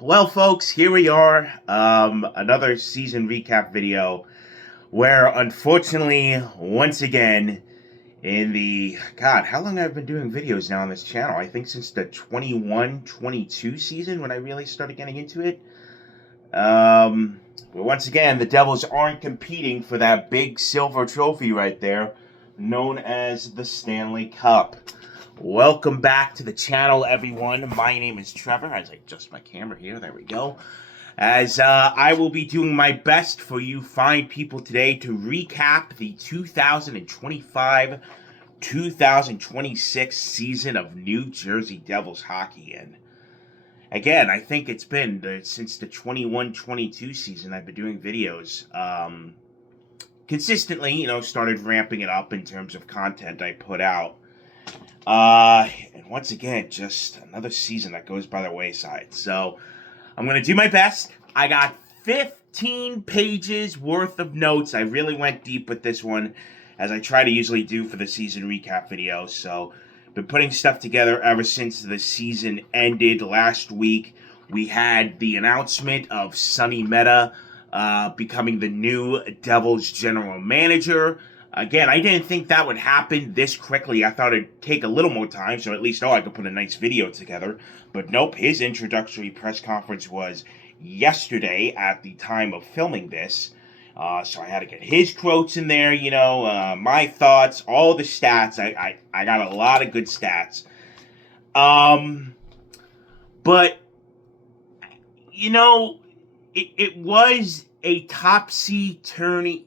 Well, folks, here we are. Another season recap video where, unfortunately, once again, in the God, how long have I been doing videos now on this channel? I think since the 21-22 season when I really started getting into it. But once again, the Devils aren't competing for that big silver trophy right there, known as the Stanley Cup. Welcome back to the channel, everyone. My name is Trevor. As I adjust my camera here, there we go. As I will be doing my best for you fine people today to recap the 2025-2026 season of New Jersey Devils hockey. And again, I think it's been since the 21-22 season I've been doing videos. Consistently, started ramping it up in terms of content I put out. And once again, just another season that goes by the wayside. So, I'm going to do my best. I got 15 pages worth of notes. I really went deep with this one, as I try to usually do for the season recap video. So, been putting stuff together ever since the season ended last week. We had the announcement of Sonny Mehta becoming the new Devils general manager. Again, I didn't think that would happen this quickly. I thought it'd take a little more time, so at least, I could put a nice video together. But nope, his introductory press conference was yesterday at the time of filming this. So I had to get his quotes in there, my thoughts, all the stats. I got a lot of good stats. But, it was a topsy-turvy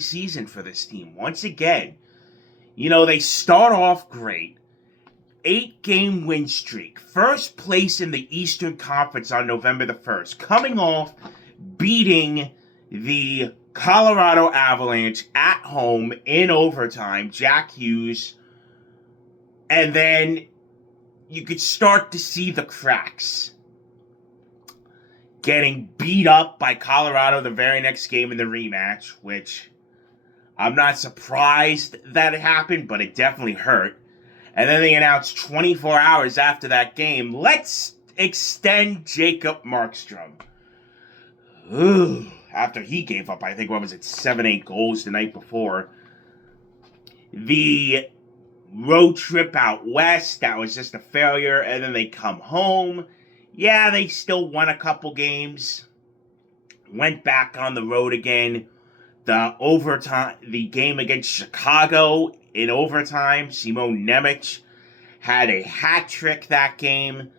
season for this team. Once again, they start off great. 8-game win streak. First place in the Eastern Conference on November the 1st. Coming off beating the Colorado Avalanche at home in overtime. Jack Hughes. And then you could start to see the cracks. Getting beat up by Colorado the very next game in the rematch, which I'm not surprised that it happened, but it definitely hurt. And then they announced 24 hours after that game, let's extend Jacob Markstrom. Ooh, after he gave up, I think, 7-8 goals the night before. The road trip out west, that was just a failure, and then they come home. Yeah, they still won a couple games. Went back on the road again. The game against Chicago in overtime, Simon Nemec had a hat trick that game.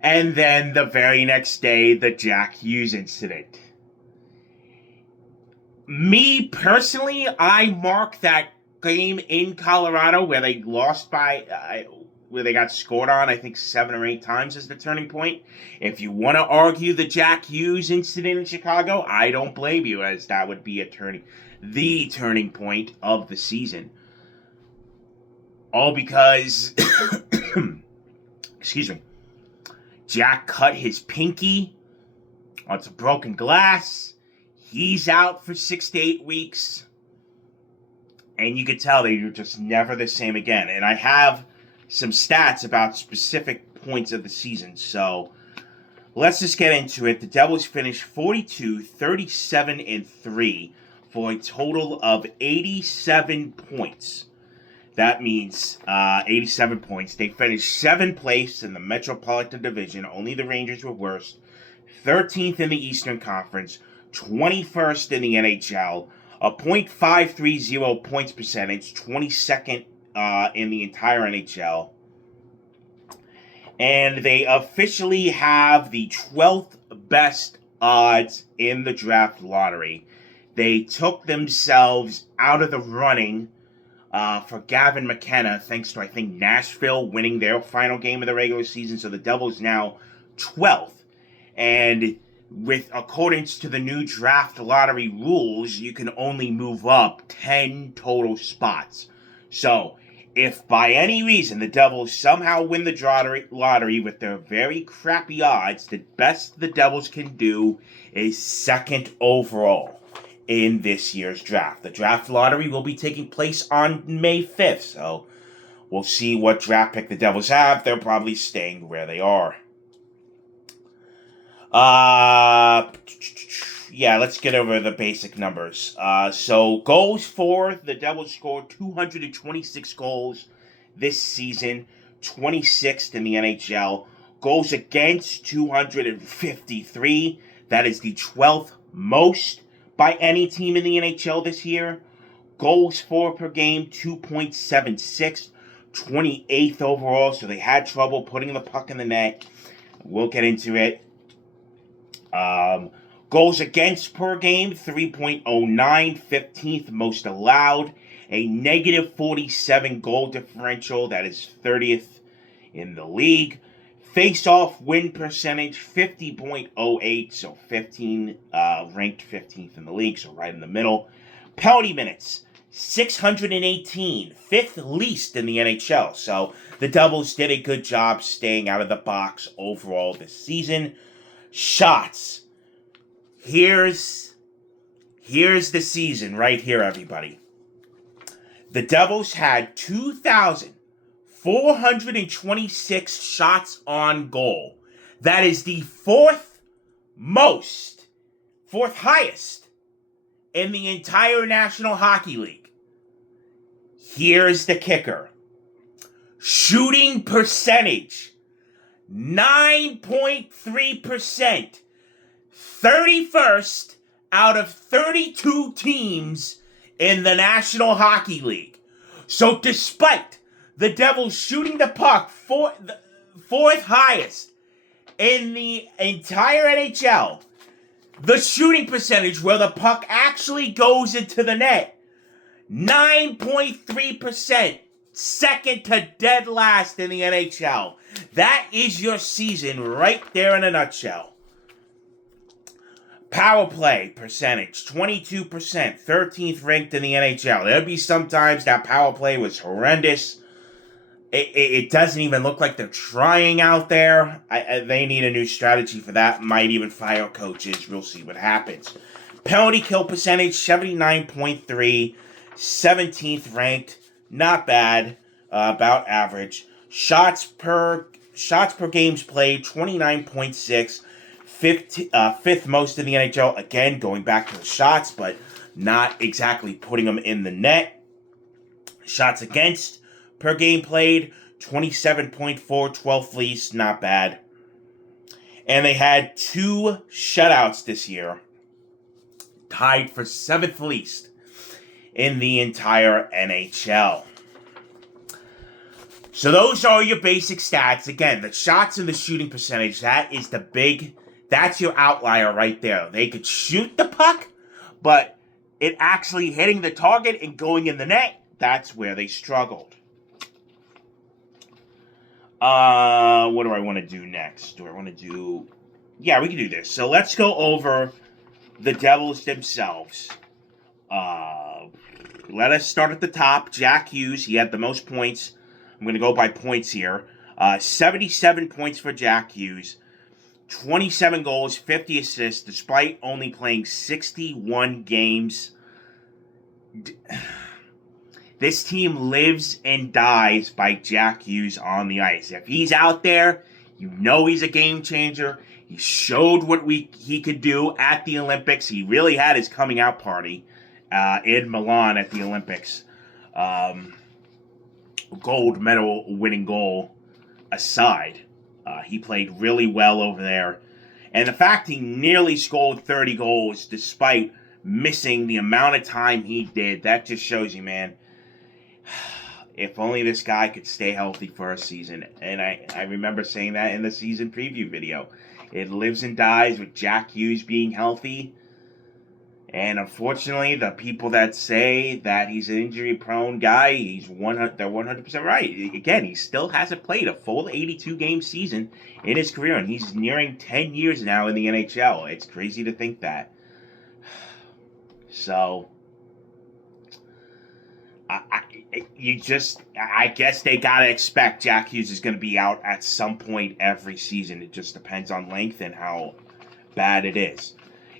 And then the very next day, the Jack Hughes incident. Me, personally, I mark that game in Colorado where they lost where they got scored on, I think 7 or 8 times as the turning point. If you want to argue the Jack Hughes incident in Chicago, I don't blame you, as that would be the turning point of the season. All because, excuse me, Jack cut his pinky on some broken glass. He's out for 6 to 8 weeks. And you could tell they were just never the same again. And I have some stats about specific points of the season. So let's just get into it. The Devils finished 42, 37, and 3 for a total of 87 points. That means 87 points. They finished 7th place in the Metropolitan Division. Only the Rangers were worse. 13th in the Eastern Conference. 21st in the NHL. A .530 points percentage. 22nd in the entire NHL. And they officially have the 12th best odds in the draft lottery. They took themselves out of the running for Gavin McKenna, thanks to, I think, Nashville winning their final game of the regular season. So the Devils now 12th. And with accordance to the new draft lottery rules, you can only move up 10 total spots. So if by any reason the Devils somehow win the lottery with their very crappy odds, the best the Devils can do is 2nd overall in this year's draft. The draft lottery will be taking place on May 5th, so we'll see what draft pick the Devils have. They're probably staying where they are. Yeah, let's get over the basic numbers. So goals for the Devils scored 226 goals this season, 26th in the NHL. Goals against 253. That is the 12th most by any team in the NHL this year. Goals for per game, 2.76, 28th overall. So they had trouble putting the puck in the net. We'll get into it. Goals against per game, 3.09, 15th most allowed. A negative 47 goal differential, that is 30th in the league. Face-off win percentage, 50.08, so ranked 15th in the league, so right in the middle. Penalty minutes, 618, fifth least in the NHL. So the Devils did a good job staying out of the box overall this season. Shots. Here's the season right here, everybody. The Devils had 2,426 shots on goal. That is the fourth highest in the entire National Hockey League. Here's the kicker. Shooting percentage, 9.3%. 31st out of 32 teams in the National Hockey League. So despite the Devils shooting the puck fourth highest in the entire NHL, the shooting percentage where the puck actually goes into the net, 9.3%, second to dead last in the NHL. That is your season right there in a nutshell. Power play percentage, 22%, 13th ranked in the NHL. There'd be sometimes that power play was horrendous. It doesn't even look like they're trying out there. They need a new strategy for that. Might even fire coaches. We'll see what happens. Penalty kill percentage, 79.3, 17th ranked. Not bad. About average. Shots per games played, 29.6. Fifth most in the NHL. Again, going back to the shots, but not exactly putting them in the net. Shots against per game played, 27.4, 12th least. Not bad. And they had 2 shutouts this year. Tied for 7th least in the entire NHL. So those are your basic stats. Again, the shots and the shooting percentage, that's your outlier right there. They could shoot the puck, but it actually hitting the target and going in the net, that's where they struggled. What do I want to do next? Yeah, we can do this. So let's go over the Devils themselves. Let us start at the top. Jack Hughes, he had the most points. I'm going to go by points here. 77 points for Jack Hughes. 27 goals, 50 assists, despite only playing 61 games. This team lives and dies by Jack Hughes on the ice. If he's out there, you know he's a game changer. He showed what he could do at the Olympics. He really had his coming out party in Milan at the Olympics. Gold medal winning goal aside. He played really well over there. And the fact he nearly scored 30 goals despite missing the amount of time he did, that just shows you, man, if only this guy could stay healthy for a season. And I remember saying that in the season preview video. It lives and dies with Jack Hughes being healthy. And unfortunately, the people that say that he's an injury-prone guy, they're 100% right. Again, he still hasn't played a full 82-game season in his career, and he's nearing 10 years now in the NHL. It's crazy to think that. So, I guess they gotta expect Jack Hughes is going to be out at some point every season. It just depends on length and how bad it is.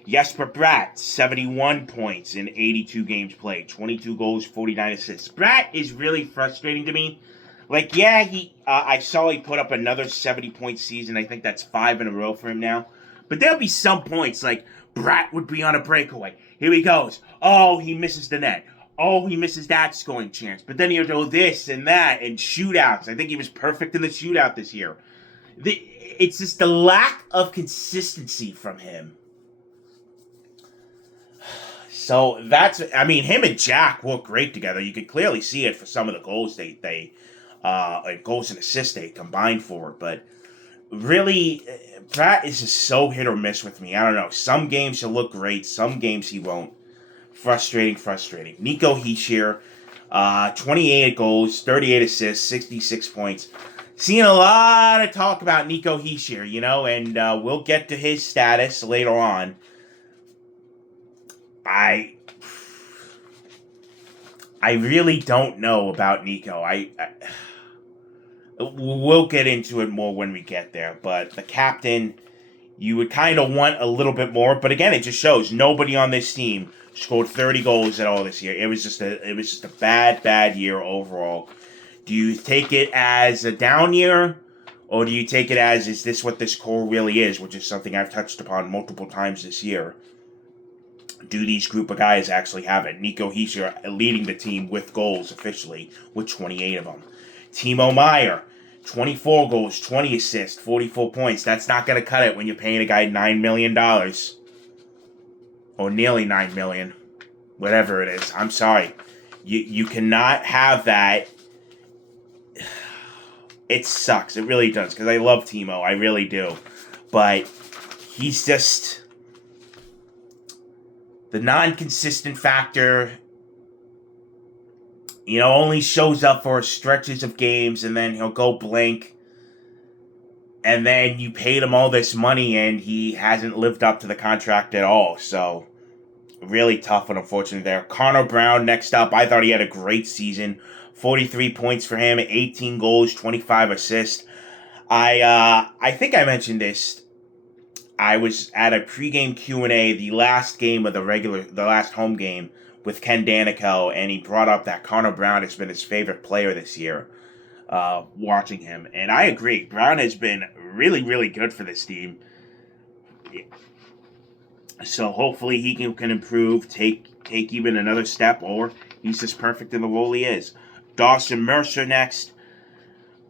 Jesper Bratt, 71 points in 82 games played, 22 goals, 49 assists. Bratt is really frustrating to me. Like, yeah, I saw he put up another 70-point season. I think that's 5 in a row for him now. But there'll be some points like Brat would be on a breakaway. Here he goes. Oh, he misses the net. Oh, he misses that scoring chance. But then he'll do this and that and shootouts. I think he was perfect in the shootout this year. It's just the lack of consistency from him. So that's, I mean, him and Jack work great together. You could clearly see it for some of the goals goals and assists they combined for. But really, Pratt is just so hit or miss with me. I don't know. Some games he'll look great. Some games he won't. Frustrating. Nico Hischier, 28 goals, 38 assists, 66 points. Seeing a lot of talk about Nico Hischier, and we'll get to his status later on. I really don't know about Nico. We'll get into it more when we get there. But the captain, you would kind of want a little bit more. But again, it just shows nobody on this team scored 30 goals at all this year. It was just a bad year overall. Do you take it as a down year, or do you take it as, is this what this core really is, which is something I've touched upon multiple times this year? Do these group of guys actually have it? Nico Hischier leading the team with goals officially, with 28 of them. Timo Meier, 24 goals, 20 assists, 44 points. That's not going to cut it when you're paying a guy $9 million. Or nearly $9 million. Whatever it is. I'm sorry. You cannot have that. It sucks. It really does. Because I love Timo. I really do. But he's just... the non-consistent factor, only shows up for stretches of games and then he'll go blank. And then you paid him all this money and he hasn't lived up to the contract at all. So, really tough and unfortunate there. Connor Brown next up. I thought he had a great season. 43 points for him, 18 goals, 25 assists. I think I mentioned this. I was at a pregame Q&A, the last game of the last home game with Ken Danico, and he brought up that Connor Brown has been his favorite player this year, watching him. And I agree. Brown has been really, really good for this team. So hopefully he can improve, take even another step, or he's just perfect in the role he is. Dawson Mercer next.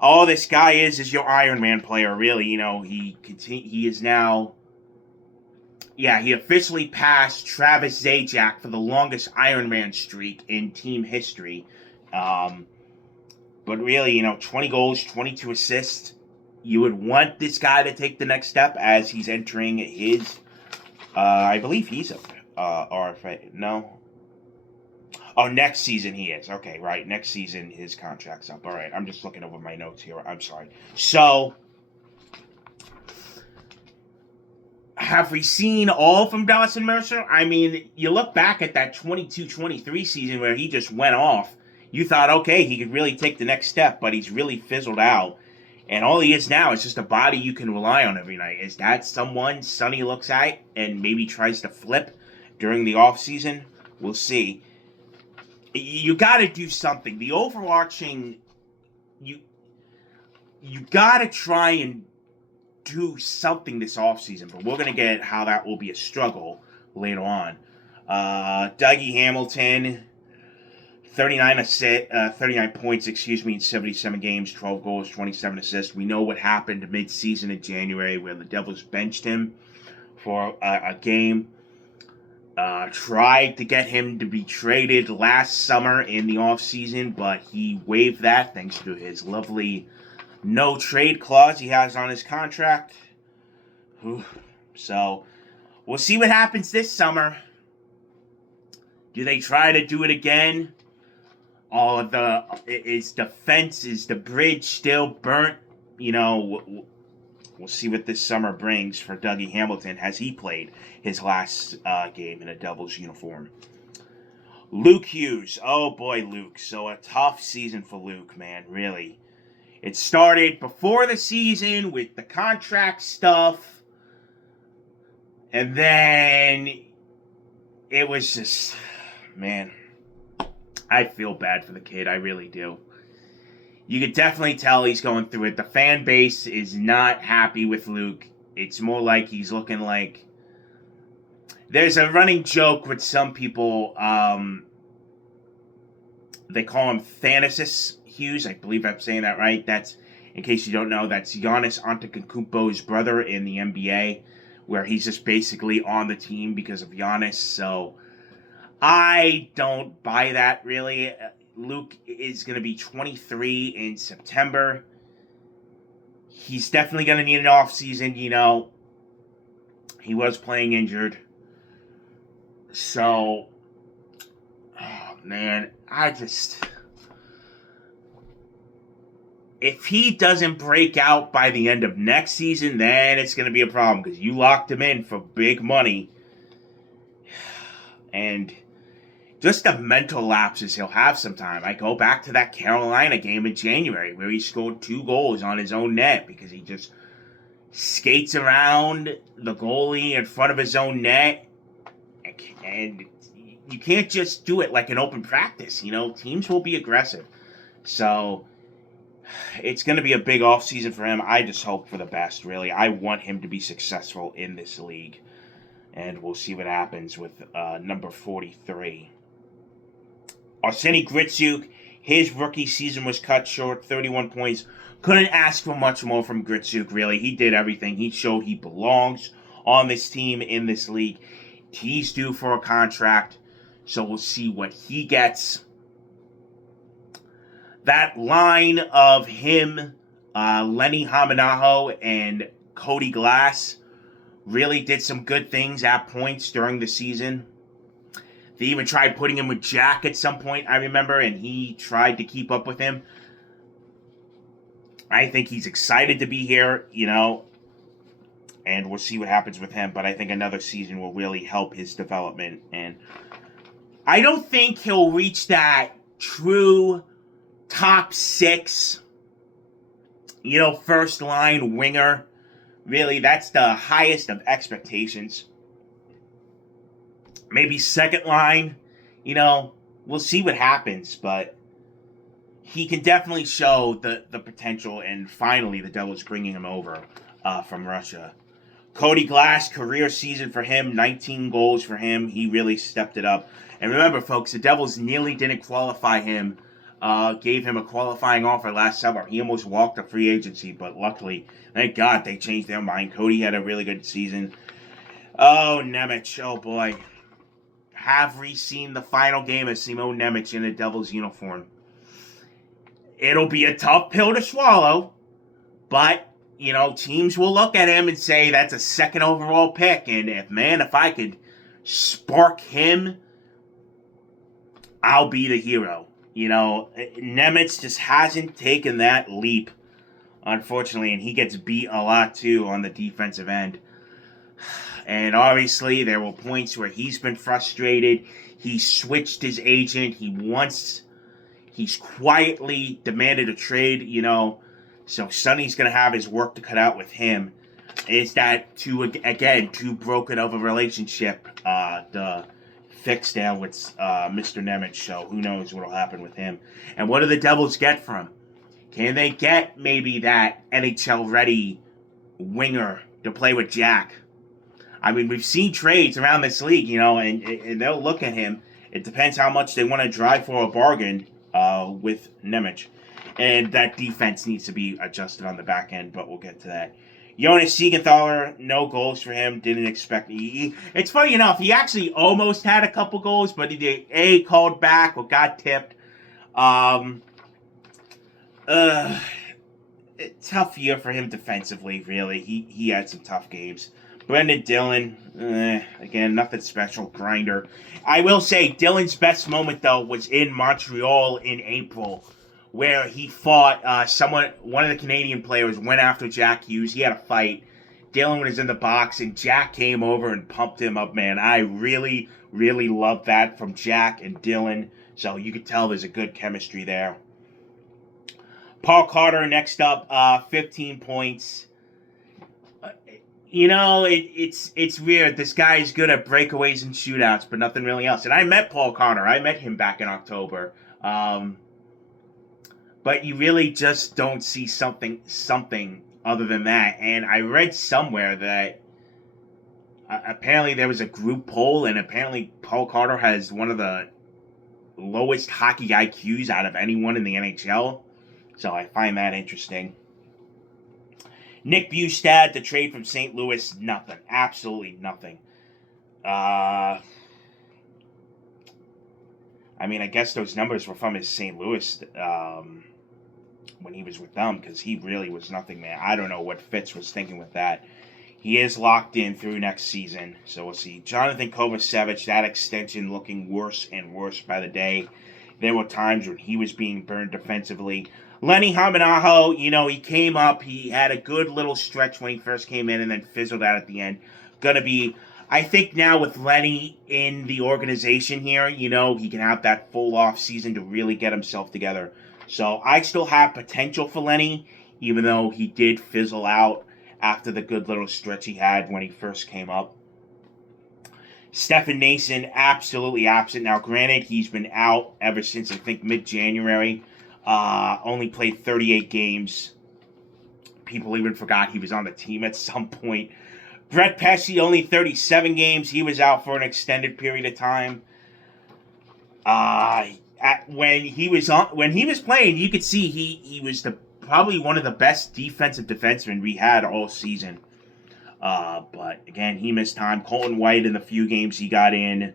All this guy is your Iron Man player, really. He is now... yeah, he officially passed Travis Zajac for the longest Iron Man streak in team history. But really, 20 goals, 22 assists. You would want this guy to take the next step as he's entering his... I believe he's a RFA. No? Oh, next season he is. Okay, right. Next season his contract's up. All right, I'm just looking over my notes here. I'm sorry. So, have we seen all from Dawson Mercer? I mean, you look back at that 22-23 season where he just went off. You thought, okay, he could really take the next step, but he's really fizzled out. And all he is now is just a body you can rely on every night. Is that someone Sonny looks at and maybe tries to flip during the offseason? We'll see. You got to do something. The overarching... You got to try and do something this offseason, but we're going to get how that will be a struggle later on. Dougie Hamilton, 39 points, in 77 games, 12 goals, 27 assists. We know what happened mid-season in January where the Devils benched him for a game. Tried to get him to be traded last summer in the offseason, but he waived that thanks to his lovely no-trade clause he has on his contract. So, we'll see what happens this summer. Do they try to do it again? Is the fence, is the bridge still burnt? We'll see what this summer brings for Dougie Hamilton. Has he played his last game in a Devils uniform? Luke Hughes. Oh boy, Luke. So a tough season for Luke, man, really. It started before the season with the contract stuff. And then it was just, man, I feel bad for the kid. I really do. You could definitely tell he's going through it. The fan base is not happy with Luke. It's more like he's looking like... There's a running joke with some people. They call him Thanasis Hughes. I believe I'm saying that right. That's, in case you don't know, that's Giannis Antetokounmpo's brother in the NBA, where he's just basically on the team because of Giannis. So I don't buy that, really. Luke is going to be 23 in September. He's definitely going to need an offseason, He was playing injured. So, oh man, if he doesn't break out by the end of next season, then it's going to be a problem because you locked him in for big money. And just the mental lapses he'll have sometime. I go back to that Carolina game in January where he scored 2 goals on his own net because he just skates around the goalie in front of his own net. And you can't just do it like an open practice. Teams will be aggressive. So it's going to be a big offseason for him. I just hope for the best, really. I want him to be successful in this league. And we'll see what happens with number 43. Arseny Gritsuk, his rookie season was cut short, 31 points. Couldn't ask for much more from Gritsuk, really. He did everything. He showed he belongs on this team, in this league. He's due for a contract, so we'll see what he gets. That line of him, Lenny Hamanaho, and Cody Glass really did some good things at points during the season. They even tried putting him with Jack at some point, I remember, and he tried to keep up with him. I think he's excited to be here, and we'll see what happens with him. But I think another season will really help his development. And I don't think he'll reach that true top 6, first line winger. Really, that's the highest of expectations. Maybe second line, we'll see what happens. But he can definitely show the potential. And finally, the Devils bringing him over from Russia. Cody Glass, career season for him, 19 goals for him. He really stepped it up. And remember, folks, the Devils nearly didn't qualify him. Gave him a qualifying offer last summer. He almost walked a free agency, but luckily, thank God, they changed their mind. Cody had a really good season. Oh, Nemec, oh boy. Have we seen the final game of Simon Nemec in a Devils uniform? It'll be a tough pill to swallow, but teams will look at him and say that's a second overall pick. And if I could spark him, I'll be the hero. Nemec just hasn't taken that leap, unfortunately, and he gets beat a lot too on the defensive end. And obviously, there were points where he's been frustrated. He switched his agent. He's quietly demanded a trade, So Sonny's going to have his work to cut out with him. Is that too broken of a relationship to fix now with Mr. Nemec? So who knows what will happen with him. And what do the Devils get from him? Can they get maybe that NHL-ready winger to play with Jack? I mean, we've seen trades around this league, and they'll look at him. It depends how much they want to drive for a bargain with Nemec. And that defense needs to be adjusted on the back end, but we'll get to that. Jonas Siegenthaler, no goals for him. Didn't expect. It's funny enough, he actually almost had a couple goals, but he did called back or got tipped. Tough year for him defensively, really. He had some tough games. Brendan Dillon, again, nothing special, grinder. I will say, Dillon's best moment, though, was in Montreal in April, where he fought one of the Canadian players went after Jack Hughes. He had a fight. Dillon was in the box, and Jack came over and pumped him up, man. I really, really love that from Jack and Dillon. So you could tell there's a good chemistry there. Paul Carter, next up, 15 points. It's weird. This guy's good at breakaways and shootouts, but nothing really else. And I met Paul Carter. I met him back in October. But you really just don't see something other than that. And I read somewhere that apparently there was a group poll, and apparently Paul Carter has one of the lowest hockey IQs out of anyone in the NHL. So I find that interesting. Nick Bjugstad, the trade from St. Louis, nothing. Absolutely nothing. I mean, I guess those numbers were from his St. Louis when he was with them, because he really was nothing there. I don't know what Fitz was thinking with that. He is locked in through next season, so we'll see. Jonathan Kovacevic, that extension looking worse and worse by the day. There were times when he was being burned defensively. Lenny Hamanaho, he came up. He had a good little stretch when he first came in and then fizzled out at the end. Gonna be, I think now with Lenny in the organization here, he can have that full off season to really get himself together. So I still have potential for Lenny, even though he did fizzle out after the good little stretch he had when he first came up. Stefan Noesen, absolutely absent. Now, granted, he's been out ever since, I think, mid-January. Only played 38 games. People even forgot he was on the team at some point. Brett Pesce, only 37 games. He was out for an extended period of time. When he was playing, you could see he was probably one of the best defensive defensemen we had all season. But again, he missed time. Colton White in the few games he got in.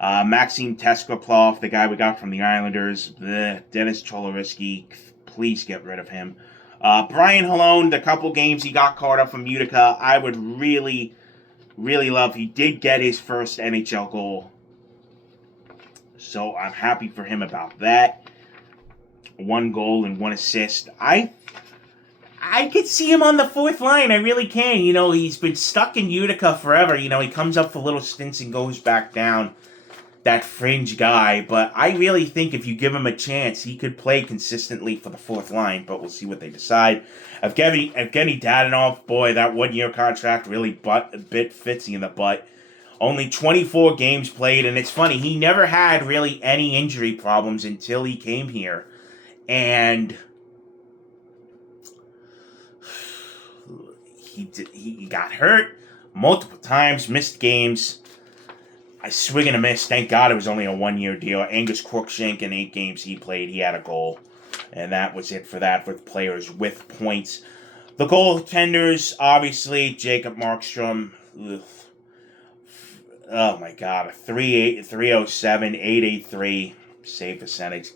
Maxim Teskleplov, the guy we got from the Islanders. Dennis Cholorisky, please get rid of him. Brian Halone, the couple games he got caught up from Utica, I would really, really love. He did get his first NHL goal, so I'm happy for him about that. 1 goal and 1 assist. I could see him on the fourth line. I really can. He's been stuck in Utica forever. He comes up for little stints and goes back down. That fringe guy. But I really think if you give him a chance, he could play consistently for the fourth line. But we'll see what they decide. Evgeny Dadonov, boy, that 1-year contract really bit Fitzy in the butt. Only 24 games played. And it's funny, he never had really any injury problems until he came here. And he got hurt multiple times, missed games. I swing and a miss. Thank God it was only a 1-year deal. Angus Crookshank, in 8 games he played, he had a goal. And that was it for that with players with points. The goaltenders, obviously, Jacob Markstrom. Ugh. Oh my God, a 307, 883 save percentage.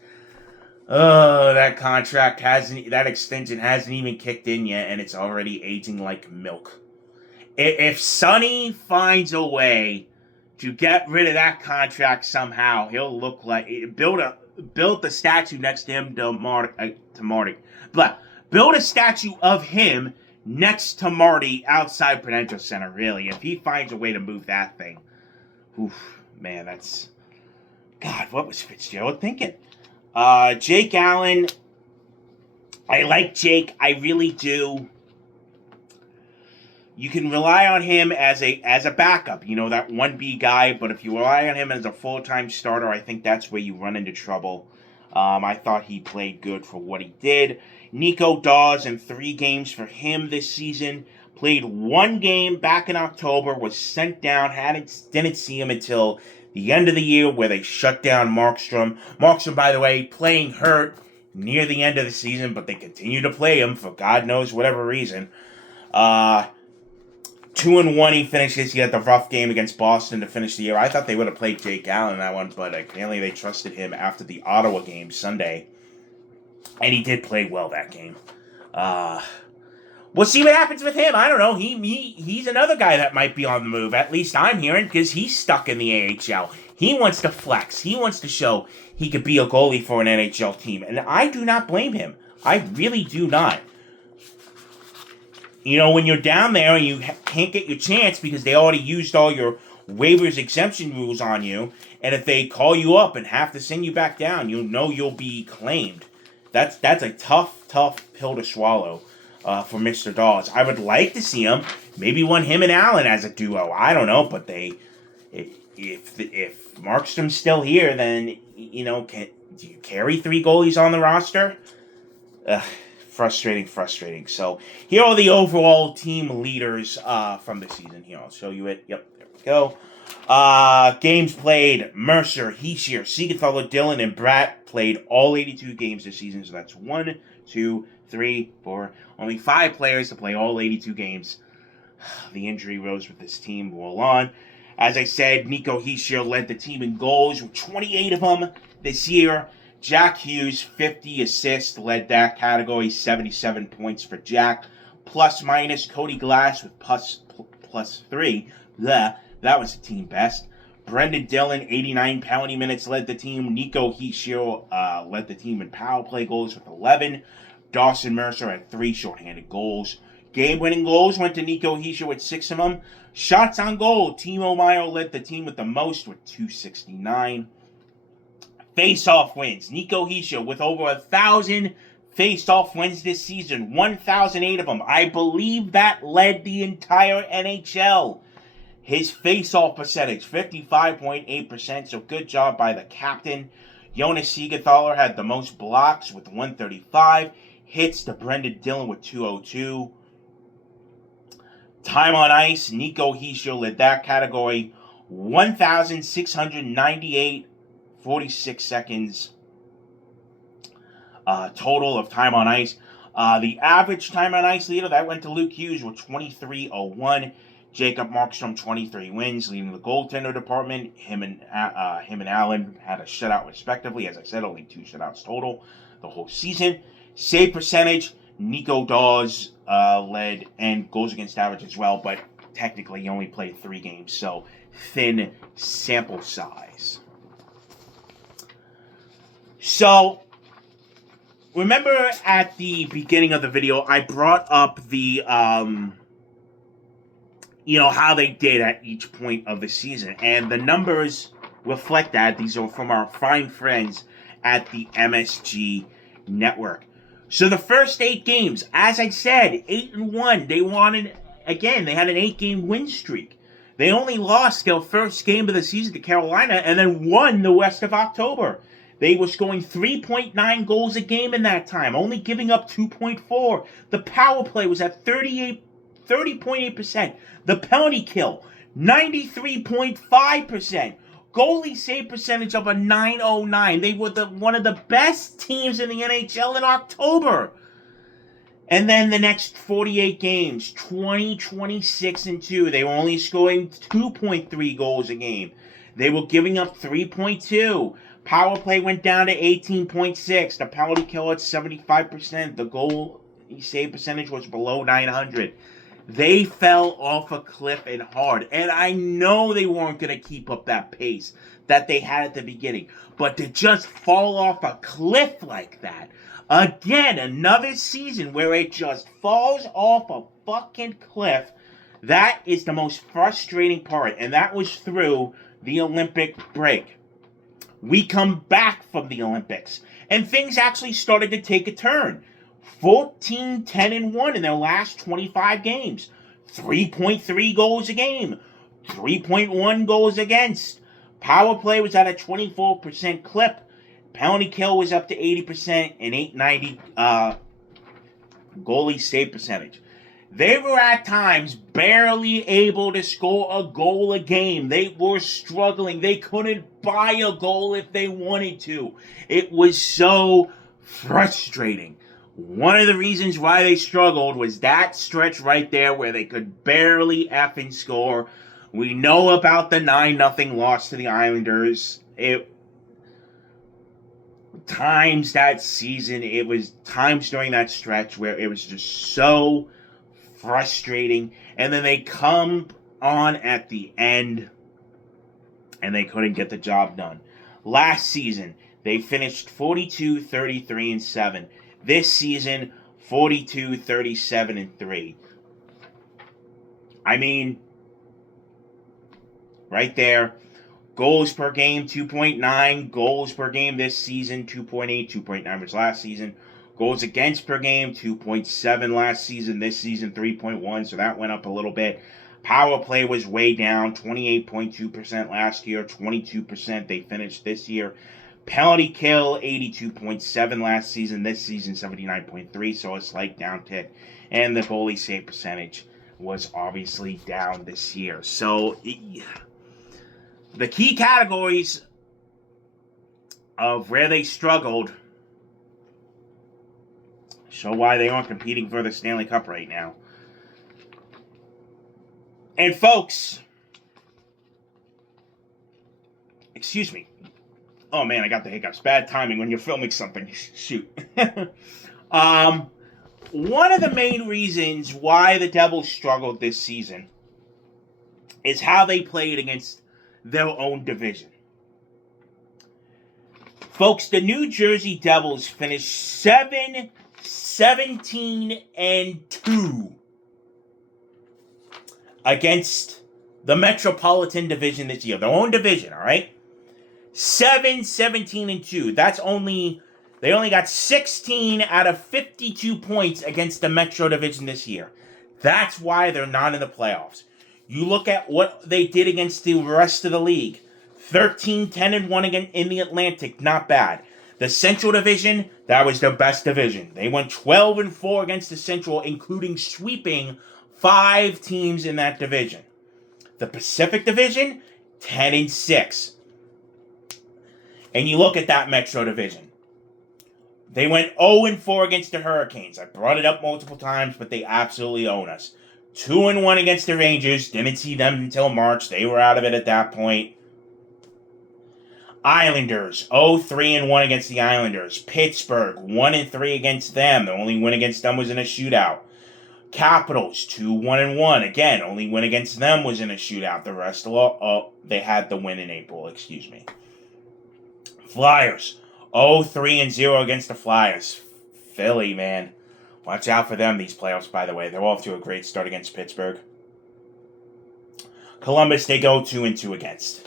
Oh, that extension hasn't even kicked in yet, and it's already aging like milk. If Sonny finds a way to get rid of that contract somehow, he'll look like build the statue next to him to Marty. But build a statue of him next to Marty outside Prudential Center. Really, if he finds a way to move that thing, oof, man, that's God. What was Fitzgerald thinking? Jake Allen, I like Jake, I really do. You can rely on him as a backup, that 1B guy, but if you rely on him as a full-time starter, I think that's where you run into trouble. I thought he played good for what he did. Nico Dawes in 3 games for him this season. Played 1 game back in October, was sent down, didn't see him until the end of the year where they shut down Markstrom. Markstrom, by the way, playing hurt near the end of the season, but they continue to play him for God knows whatever reason. 2-1 he finishes. He had the rough game against Boston to finish the year. I thought they would have played Jake Allen in that one, but apparently they trusted him after the Ottawa game Sunday. And he did play well that game. We'll see what happens with him. I don't know. He's another guy that might be on the move. At least I'm hearing, because he's stuck in the AHL. He wants to flex. He wants to show he could be a goalie for an NHL team. And I do not blame him. I really do not. When you're down there and you can't get your chance because they already used all your waivers exemption rules on you, and if they call you up and have to send you back down, you'll be claimed. That's a tough pill to swallow. For Mr. Dawes. I would like to see him. Maybe want him and Allen as a duo. I don't know, but if Markstrom's still here, then do you carry 3 goalies on the roster? Frustrating. So here are the overall team leaders from the season. Here, I'll show you it. Yep, there we go. Games played: Mercer, Heishier, Siegenthaler, Dillon, and Bratt played all 82 games this season. So that's 1, 2, 3, 4. Only 5 players to play all 82 games. The injury rose with this team. Roll on. As I said, Nico Heishier led the team in goals with 28 of them this year. Jack Hughes, 50 assists, led that category, 77 points for Jack. Plus minus Cody Glass with plus 3. That was a team best. Brendan Dillon, 89 penalty minutes, led the team. Nico Heishier led the team in power play goals with 11. Dawson Mercer had 3 shorthanded goals. Game-winning goals went to Nico Heishier with 6 of them. Shots on goal, Timo Meyer led the team with the most with 269. Face-off wins, Nico Heishier with over 1,000 face-off wins this season, 1,008 of them. I believe that led the entire NHL. His face-off percentage, 55.8%, so good job by the captain. Jonas Siegenthaler had the most blocks with 135. Hits to Brendan Dillon with 202. Time on ice, Nico Heishier led that category, 1,698, 46 seconds total of time on ice. The average time on ice leader, that went to Luke Hughes with 23:01. Jacob Markstrom, 23 wins, leading the goaltender department. Him and Allen had a shutout respectively. As I said, only 2 shutouts total the whole season. Save percentage, Nico Dawes led, and goals against average as well, but technically he only played 3 games, so thin sample size. So, remember at the beginning of the video, I brought up the, how they did at each point of the season, and the numbers reflect that. These are from our fine friends at the MSG Network. So the first 8 games, as I said, 8-1. They had an 8-game win streak. They only lost their first game of the season to Carolina and then won the rest of October. They were scoring 3.9 goals a game in that time, only giving up 2.4. The power play was at 30.8%. The penalty kill, 93.5%. Goalie save percentage of a .909. They were one of the best teams in the NHL in October. And then the next 48 games, 26-2. They were only scoring 2.3 goals a game. They were giving up 3.2. Power play went down to 18.6. The penalty kill at 75%. The goal save percentage was below .900. They fell off a cliff and hard. And I know they weren't going to keep up that pace that they had at the beginning. But to just fall off a cliff like that, again, another season where it just falls off a fucking cliff, that is the most frustrating part. And that was through the Olympic break. We come back from the Olympics, and things actually started to take a turn. 14-10-1 in their last 25 games. 3.3 goals a game. 3.1 goals against. Power play was at a 24% clip. Penalty kill was up to 80% and .890 goalie save percentage. They were at times barely able to score a goal a game. They were struggling. They couldn't buy a goal if they wanted to. It was so frustrating. One of the reasons why they struggled was that stretch right there where they could barely effing score. We know about the 9-0 loss to the Islanders. Times that season, it was times during that stretch where it was just so frustrating. And then they come on at the end and they couldn't get the job done. Last season, they finished 42-33-7. This season, 42-37-3. I mean, right there. Goals per game, 2.9. Goals per game this season, 2.8. 2.9 was last season. Goals against per game, 2.7 last season. This season, 3.1. So that went up a little bit. Power play was way down, 28.2% last year, 22% they finished this year. Penalty kill, 82.7 last season. This season, 79.3, so a slight downtick. And the goalie save percentage was obviously down this year. So, the key categories of where they struggled show why they aren't competing for the Stanley Cup right now. And folks, excuse me. Oh man, I got the hiccups. Bad timing when you're filming something. Shoot. One of the main reasons why the Devils struggled this season is how they played against their own division. Folks, the New Jersey Devils finished 7-17-2 against the Metropolitan Division this year. Their own division, all right? 7-17-2. They only got 16 out of 52 points against the Metro Division this year. That's why they're not in the playoffs. You look at what they did against the rest of the league. 13-10-1 again in the Atlantic, not bad. The Central Division, that was their best division. They went 12-4 against the Central, including sweeping 5 teams in that division. The Pacific Division, 10-6. And you look at that Metro Division. They went 0-4 against the Hurricanes. I brought it up multiple times, but they absolutely own us. 2-1 against the Rangers. Didn't see them until March. They were out of it at that point. Islanders, 0-3-1 against the Islanders. Pittsburgh, 1-3 against them. The only win against them was in a shootout. Capitals, 2-1-1. Again, only win against them was in a shootout. The rest they had the win in April, excuse me. Flyers, 0-3-0 against the Flyers. Philly, man. Watch out for them these playoffs, by the way. They're off to a great start against Pittsburgh. Columbus, they go 2-2 against.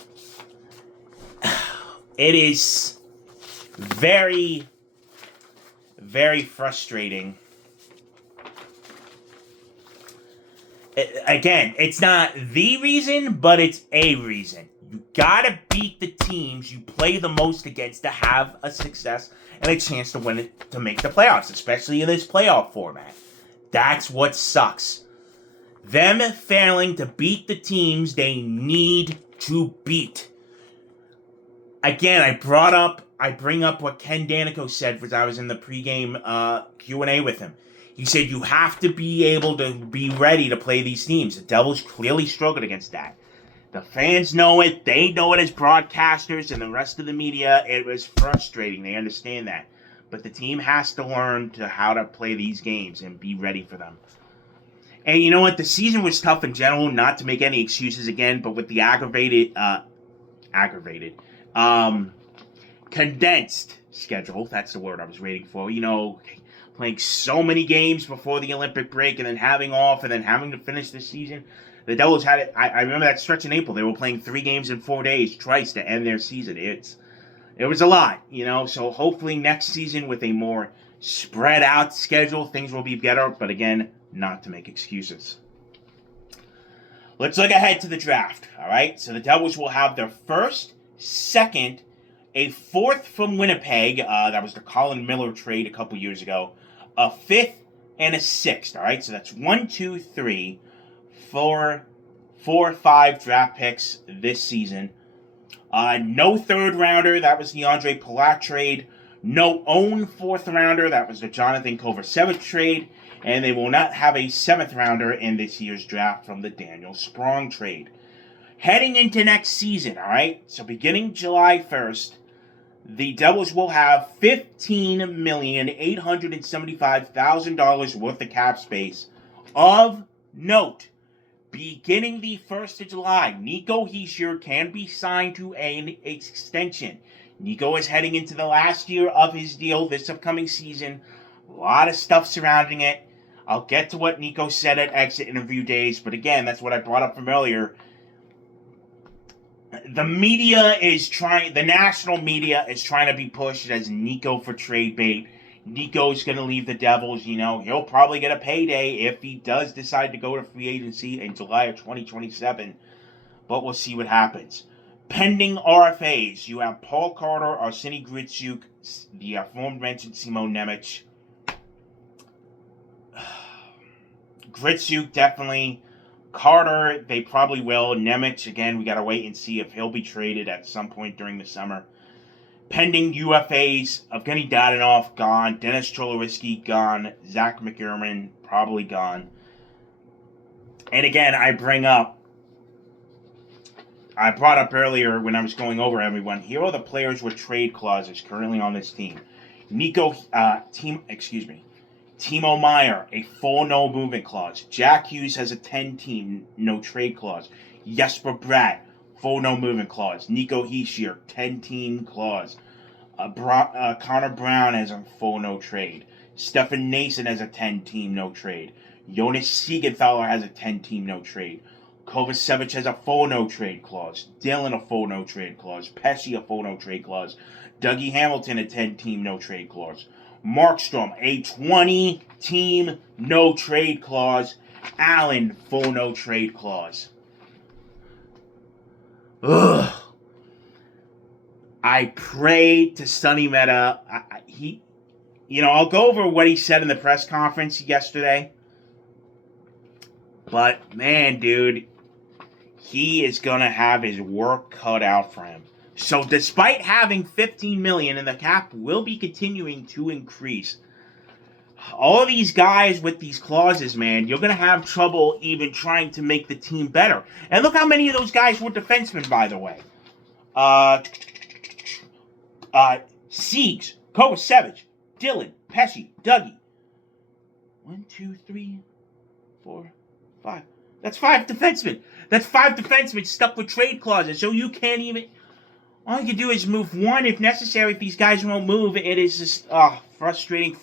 It is very, very frustrating. Again, it's not the reason, but it's a reason. You gotta beat the teams you play the most against to have a success and a chance to win it, to make the playoffs, especially in this playoff format. That's what sucks. Them failing to beat the teams they need to beat. Again, I bring up what Ken Danico said when I was in the pregame Q&A with him. He said you have to be able to be ready to play these teams. The Devils clearly struggled against that. The fans know it. They know it as broadcasters and the rest of the media. It was frustrating. They understand that. But the team has to learn how to play these games and be ready for them. And you know what? The season was tough in general, not to make any excuses again, but with the condensed schedule, that's the word I was waiting for, playing so many games before the Olympic break and then having off and then having to finish the season. The Devils had it. I remember that stretch in April. They were playing 3 games in 4 days twice to end their season. It was a lot, so hopefully next season with a more spread out schedule, things will be better, but again, not to make excuses. Let's look ahead to the draft, all right? So the Devils will have their first, second, a fourth from Winnipeg. That was the Colin Miller trade a couple years ago. A fifth and a sixth, all right? So that's 1, 2, 3, 4, 5 draft picks this season. No third rounder. That was the Andre Palat trade. No own fourth rounder. That was the Jonathan Kovacevic trade. And they will not have a 7th rounder in this year's draft from the Daniel Sprong trade. Heading into next season, all right? So beginning July 1st, the Devils will have $15,875,000 worth of cap space. Of note, beginning the 1st of July, Nico Hischier can be signed to an extension. Nico is heading into the last year of his deal this upcoming season. A lot of stuff surrounding it. I'll get to what Nico said at exit interview days, but again, that's what I brought up from earlier. The national media is trying to be pushed as Nico for trade bait. Nico's going to leave the Devils, he'll probably get a payday if he does decide to go to free agency in July of 2027, but we'll see what happens. Pending RFAs, you have Paul Carter, Arseny Gritsuk, the aforementioned Simon Nemec. Gritsuk, definitely. Carter, they probably will. Nemec, again, we got to wait and see if he'll be traded at some point during the summer. Pending UFAs, Evgeny Dadonov, gone. Dennis Cholowitzki, gone. Zach McEwerman, probably gone. And again, I brought up earlier when I was going over everyone, here are the players with trade clauses currently on this team. Timo Meier, a full no movement clause. Jack Hughes has a 10-team no trade clause. Jesper Bratt, full no movement clause. Nico Hischier, 10-team clause. Connor Brown has a full no trade. Stefan Noesen has a 10-team no trade. Jonas Siegenthaler has a 10-team no trade. Kovacevic has a full no trade clause. Dylan a full no trade clause. Pesce a full no trade clause. Dougie Hamilton a 10-team no trade clause. Markstrom a 20-team no trade clause. Allen full no trade clause. Ugh. I pray to Sonny Meta. I'll go over what he said in the press conference yesterday. But man, dude, he is going to have his work cut out for him. So despite having $15 million, and the cap will be continuing to increase, all of these guys with these clauses, man, you're going to have trouble even trying to make the team better. And look how many of those guys were defensemen, by the way. Siegs, Kovacevic, Dylan, Pesce, Dougie. 1, 2, 3, 4, 5. That's 5 defensemen. That's 5 defensemen stuck with trade clauses. So you can't even... All you can do is move one if necessary. If these guys won't move, it is just frustrating.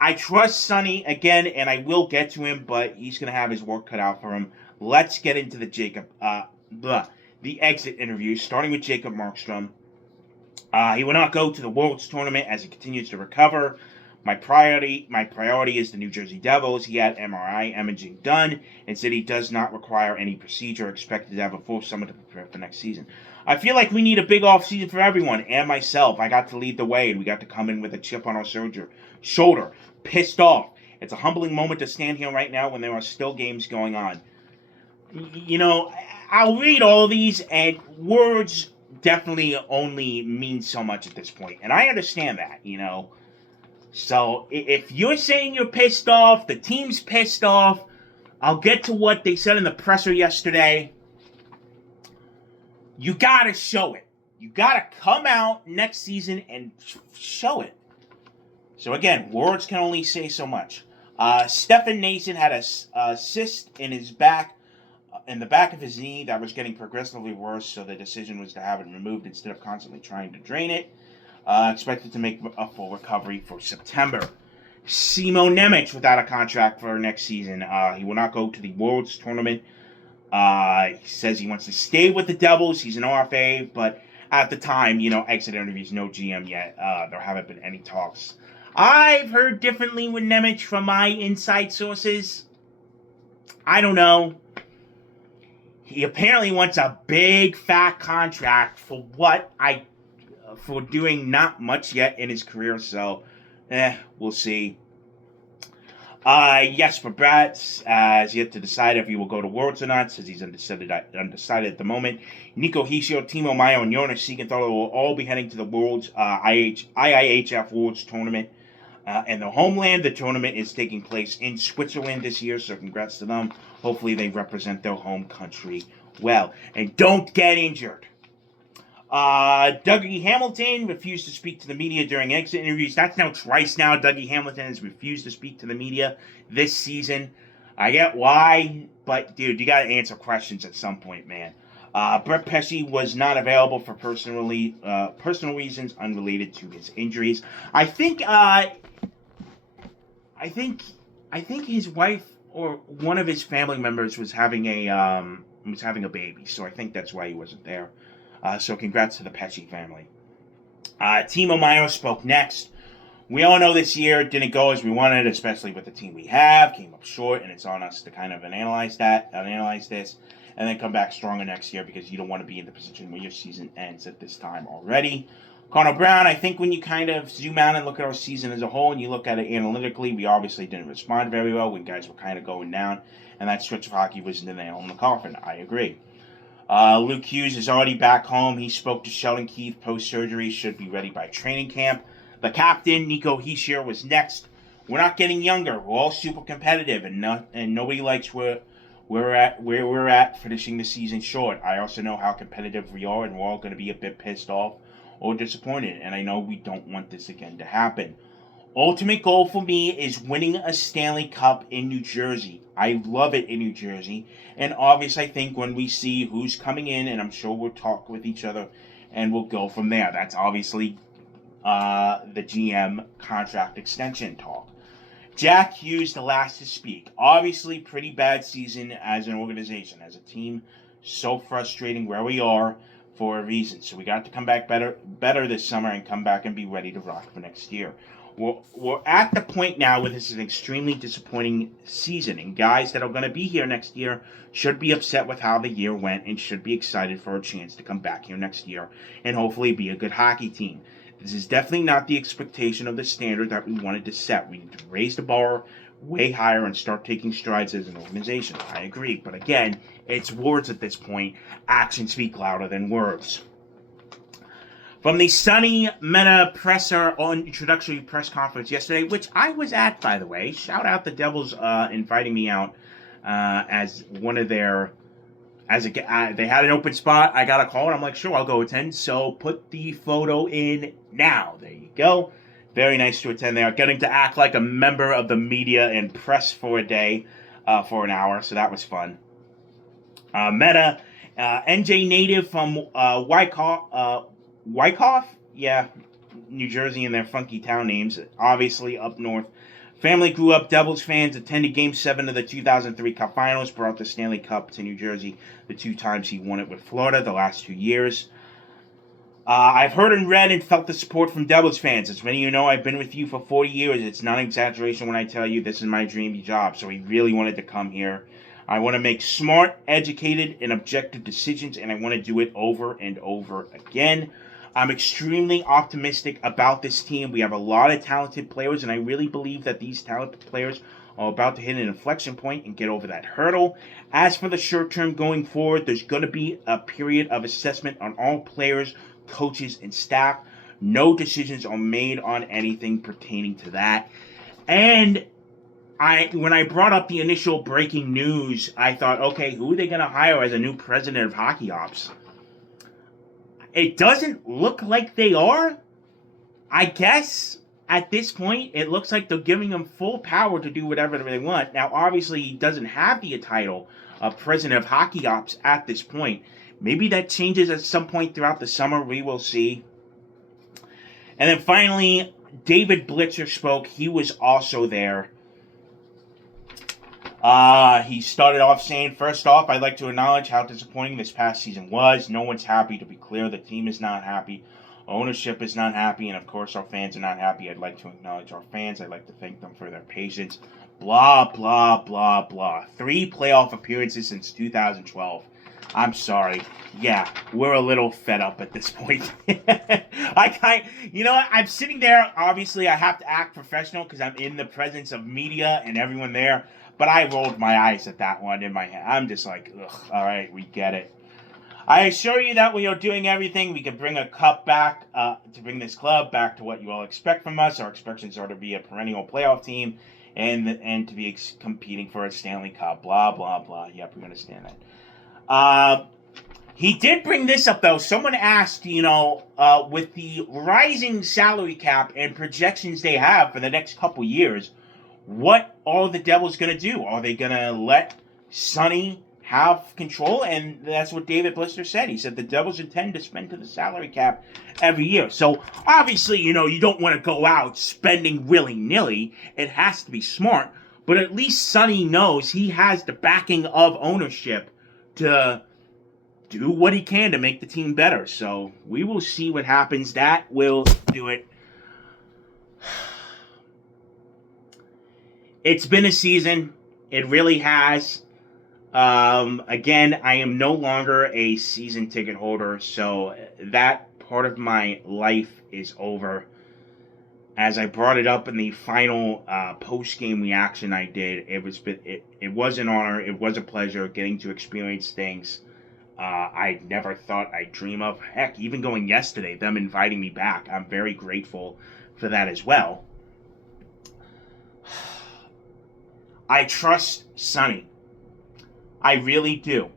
I trust Sonny again, and I will get to him, but he's going to have his work cut out for him. Let's get into the exit interview, starting with Jacob Markstrom. He will not go to the Worlds Tournament as he continues to recover. My priority is the New Jersey Devils. He had MRI imaging done and said he does not require any procedure, expected to have a full summer to prepare for next season. I feel like we need a big off season for everyone, and myself. I got to lead the way, and we got to come in with a chip on our shoulder, pissed off. It's a humbling moment to stand here right now when there are still games going on. I'll read all these, and words definitely only mean so much at this point, and I understand that, So, if you're saying you're pissed off, the team's pissed off, I'll get to what they said in the presser yesterday. You gotta show it. You gotta come out next season and show it. So again, words can only say so much. Stefan Noesen had a cyst in his back, in the back of his knee that was getting progressively worse, so the decision was to have it removed instead of constantly trying to drain it. Expected to make a full recovery for September. Simon Nemec without a contract for next season. He will not go to the Worlds Tournament. He says he wants to stay with the Devils. He's an RFA, but at the time, exit interviews, no GM yet. There haven't been any talks. I've heard differently with Nemec from my inside sources. I don't know. He apparently wants a big, fat contract for for doing not much yet in his career, so we'll see. Jesper Bratt has yet to decide if he will go to Worlds or not, says he's undecided at the moment. Nico Hischier, Timo Meier, and Jonas Siegenthaler will all be heading to the Worlds IIHF Worlds Tournament. And the homeland, the tournament is taking place in Switzerland this year, so congrats to them. Hopefully they represent their home country well. And don't get injured. Dougie Hamilton refused to speak to the media during exit interviews. That's now twice now Dougie Hamilton has refused to speak to the media this season. I get why, but dude, you gotta answer questions at some point, man. Brett Pesce was not available for personal reasons unrelated to his injuries. I think his wife or one of his family members was having a baby, so I think that's why he wasn't there. So congrats to the Pesce family. Timo Meier spoke next. We all know this year didn't go as we wanted, especially with the team we have. Came up short, and it's on us to kind of analyze this. and then come back stronger next year because you don't want to be in the position where your season ends at this time already. Connor Brown, I think when you kind of zoom out and look at our season as a whole and you look at it analytically, we obviously didn't respond very well when guys were kind of going down, and that stretch of hockey was the nail in the coffin. I agree. Luke Hughes is already back home. He spoke to Sheldon Keefe post-surgery, should be ready by training camp. The captain, Nico Hischier, was next. We're not getting younger. We're all super competitive, and nobody likes where we're at finishing the season short. I also know how competitive we are, and we're all going to be a bit pissed off or disappointed, and I know we don't want this again to happen. Ultimate goal for me is winning a Stanley Cup in New Jersey. I love it in New Jersey, and obviously I think when we see who's coming in, and I'm sure we'll talk with each other, and we'll go from there. That's obviously the GM contract extension talk. Jack Hughes, the last to speak. Obviously, pretty bad season as an organization, as a team. So frustrating where we are for a reason. So we got to come back better this summer and come back and be ready to rock for next year. We're at the point now where this is an extremely disappointing season, and guys that are going to be here next year should be upset with how the year went and should be excited for a chance to come back here next year and hopefully be a good hockey team. This is definitely not the expectation of the standard that we wanted to set. We need to raise the bar way higher and start taking strides as an organization. I agree, but again, it's words at this point. Actions speak louder than words. From the Sonny Meta presser on introductory press conference yesterday, which I was at, by the way. Shout out the Devils inviting me out as one of their... they had an open spot. I got a call, and I'm like, sure, I'll go attend. So put the photo in now. There you go. Very nice to attend there. Getting to act like a member of the media and press for a day, for an hour. So that was fun. Meta, NJ native from Wyckoff? Yeah, New Jersey and their funky town names. Obviously up north. Family grew up Devils fans, attended Game 7 of the 2003 Cup Finals, brought the Stanley Cup to New Jersey the 2 times he won it with Florida the last 2 years. I've heard and read and felt the support from Devils fans. As many of you know, I've been with you for 40 years. It's not an exaggeration when I tell you this is my dream job, so he really wanted to come here. I want to make smart, educated, and objective decisions, and I want to do it over and over again. I'm extremely optimistic about this team. We have a lot of talented players, and I really believe that these talented players are about to hit an inflection point and get over that hurdle. As for the short term going forward, there's going to be a period of assessment on all players, coaches, and staff. No decisions are made on anything pertaining to that. And when I brought up the initial breaking news, I thought, okay, who are they going to hire as a new president of hockey ops? It doesn't look like they are. I guess at this point, it looks like they're giving him full power to do whatever they want. Now, obviously, he doesn't have the title of president of hockey ops at this point. Maybe that changes at some point throughout the summer. We will see. And then finally, David Blitzer spoke. He was also there. He started off saying, first off, I'd like to acknowledge how disappointing this past season was. No one's happy, to be clear. The team is not happy. Ownership is not happy. And, of course, our fans are not happy. I'd like to acknowledge our fans. I'd like to thank them for their patience. Blah, blah, blah, blah. 3 playoff appearances since 2012. I'm sorry. Yeah, we're a little fed up at this point. I'm sitting there. Obviously, I have to act professional because I'm in the presence of media and everyone there. But I rolled my eyes at that one in my head. I'm just like, ugh, all right, we get it. I assure you that we are doing everything. We can bring a cup back, to bring this club back to what you all expect from us. Our expectations are to be a perennial playoff team and to be competing for a Stanley Cup. Blah, blah, blah. Yep, we understand that. He did bring this up, though. Someone asked, with the rising salary cap and projections they have for the next couple years, what are the Devils going to do? Are they going to let Sonny have control? And that's what David Blitzer said. He said the Devils intend to spend to the salary cap every year. So, obviously, you don't want to go out spending willy-nilly. It has to be smart. But at least Sonny knows he has the backing of ownership to do what he can to make the team better. So, we will see what happens. That will do it. It's been a season. It really has. Again, I am no longer a season ticket holder, so that part of my life is over. As I brought it up in the final post-game reaction I did, it was an honor, it was a pleasure getting to experience things I never thought I'd dream of. Heck, even going yesterday, them inviting me back, I'm very grateful for that as well. I trust Sonny. I really do.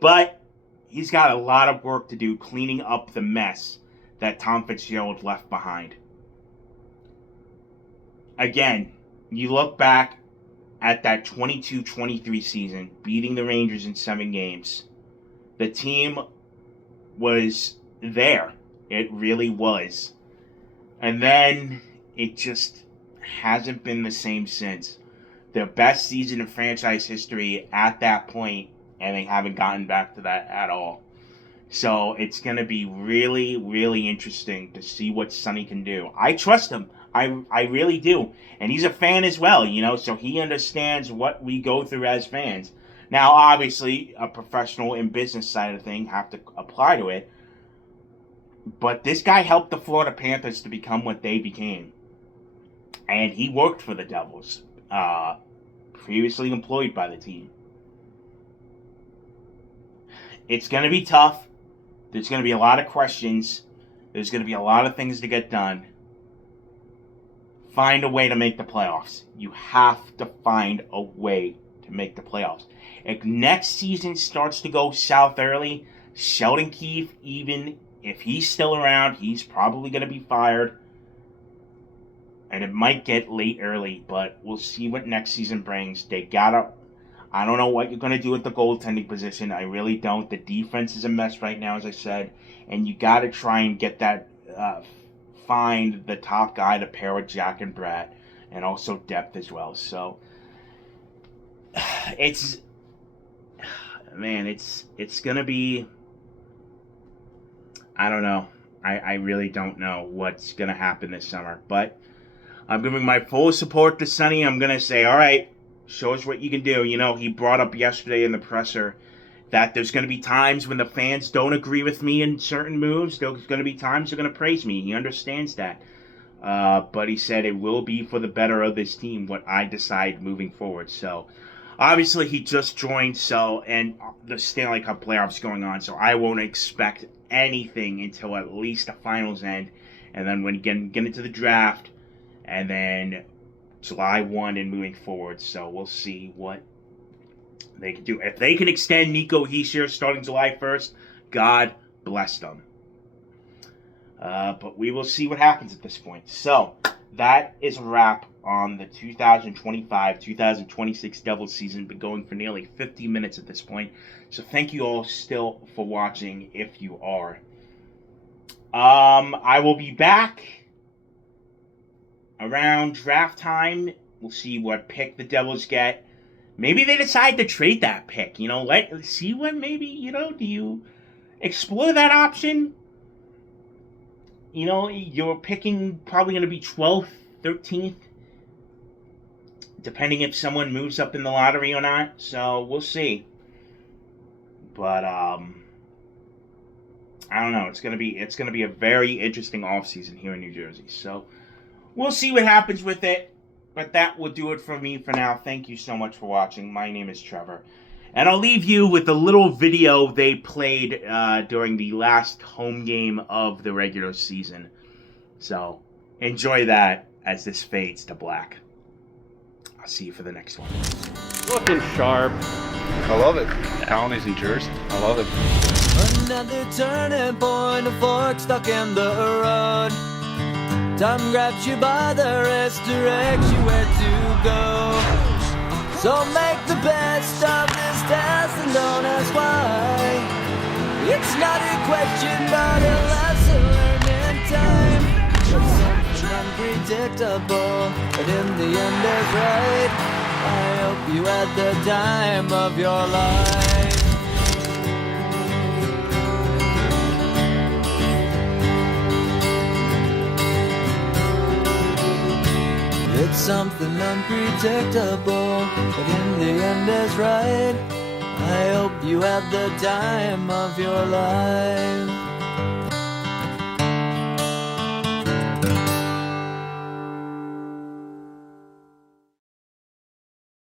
But he's got a lot of work to do cleaning up the mess that Tom Fitzgerald left behind. Again, you look back at that 22-23 season, beating the Rangers in 7 games. The team was there. It really was. And then it just hasn't been the same since. Their best season in franchise history at that point, and they haven't gotten back to that at all. So it's going to be really, really interesting to see what Sonny can do. I trust him. I really do. And he's a fan as well, so he understands what we go through as fans. Now, obviously, a professional and business side of the thing have to apply to it. But this guy helped the Florida Panthers to become what they became. And he worked for the Devils, previously employed by the team. It's going to be tough. There's going to be a lot of questions. There's going to be a lot of things to get done. Find a way to make the playoffs. You have to find a way to make the playoffs. If next season starts to go south early, Sheldon Keefe, even if he's still around, he's probably going to be fired. And it might get late early, but we'll see what next season brings. I don't know what you're going to do with the goaltending position. I really don't. The defense is a mess right now, as I said. And you got to try and get that, find the top guy to pair with Jack and Brad. And also depth as well. So, it's going to be, I don't know. I really don't know what's going to happen this summer. But I'm giving my full support to Sonny. I'm going to say, all right, show us what you can do. He brought up yesterday in the presser that there's going to be times when the fans don't agree with me in certain moves. There's going to be times they're going to praise me. He understands that. But he said it will be for the better of this team what I decide moving forward. So, obviously, he just joined, and the Stanley Cup playoffs going on, so I won't expect anything until at least the finals end. And then when you get into the draft, and then July 1 and moving forward. So we'll see what they can do. If they can extend Nico Hischier starting July 1st, God bless them. But we will see what happens at this point. So that is a wrap on the 2025-2026 Devils season. Been going for nearly 50 minutes at this point. So thank you all still for watching if you are. I will be back around draft time. We'll see what pick the Devils get. Maybe they decide to trade that pick. Let's see what maybe, do you explore that option? You're picking probably going to be 12th, 13th, depending if someone moves up in the lottery or not. So we'll see. But I don't know. It's gonna be a very interesting offseason here in New Jersey. So we'll see what happens with it. But that will do it for me for now. Thank you so much for watching. My name is Trevor. And I'll leave you with a little video they played during the last home game of the regular season. So enjoy that as this fades to black. I'll see you for the next one. Looking sharp. I love it. Colonies in Jersey. I love it. Another turning point, a fork stuck in the road. Time grabs you by the wrist, directs you where to go. So make the best of this test and don't ask why. It's not a question, but a lesson learned in time. It's something unpredictable, but in the end it's right. I hope you had the time of your life. It's something unpredictable, but in the end is right. I hope you have the time of your life.